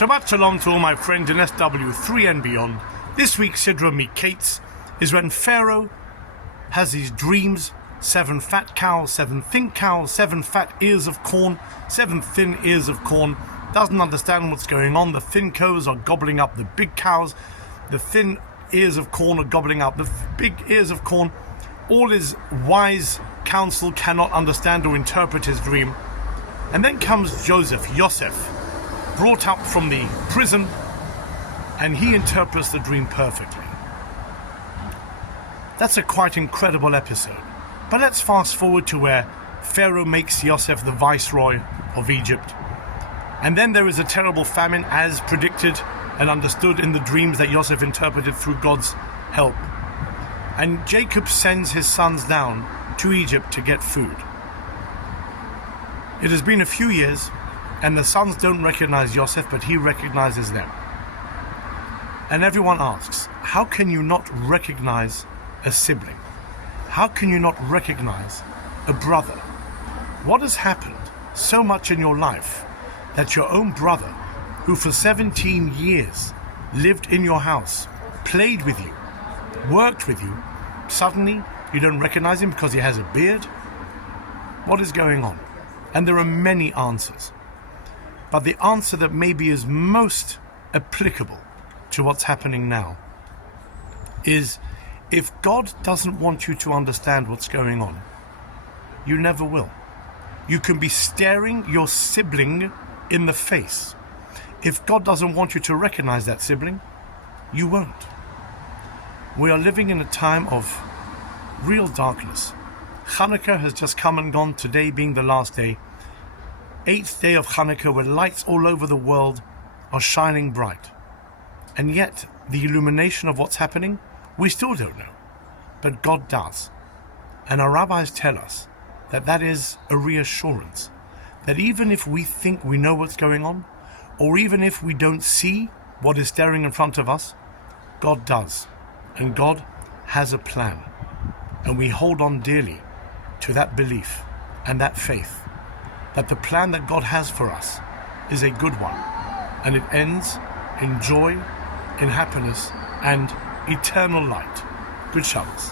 Shabbat Shalom to all my friends in SW3 and beyond. This week's Sidra Miketz is when Pharaoh has these dreams: 7 fat cows, 7 thin cows, 7 fat ears of corn, 7 thin ears of corn. Doesn't understand what's going on. The thin cows are gobbling up the big cows. The thin ears of corn are gobbling up the big ears of corn. All his wise counsel cannot understand or interpret his dream. And then comes Yosef, brought up from the prison, and he interprets the dream perfectly. That's a quite incredible episode. But let's fast forward to where Pharaoh makes Yosef the viceroy of Egypt. And then there is a terrible famine, as predicted and understood in the dreams that Yosef interpreted through God's help. And Jacob sends his sons down to Egypt to get food. It has been a few years, and the sons don't recognize Yosef, but he recognizes them. And everyone asks, how can you not recognize a sibling? How can you not recognize a brother? What has happened so much in your life that your own brother, who for 17 years lived in your house, played with you, worked with you, suddenly you don't recognize him because he has a beard? What is going on? And there are many answers. But the answer that maybe is most applicable to what's happening now is, if God doesn't want you to understand what's going on, you never will. You can be staring your sibling in the face. If God doesn't want you to recognize that sibling, you won't. We are living in a time of real darkness. Hanukkah has just come and gone, today being the last day. 8th day of Hanukkah, where lights all over the world are shining bright. And yet, the illumination of what's happening, we still don't know. But God does. And our rabbis tell us that that is a reassurance. That even if we think we know what's going on, or even if we don't see what is staring in front of us, God does. And God has a plan. And we hold on dearly to that belief and that faith, that the plan that God has for us is a good one, and it ends in joy, in happiness, and eternal light. Good Shabbos.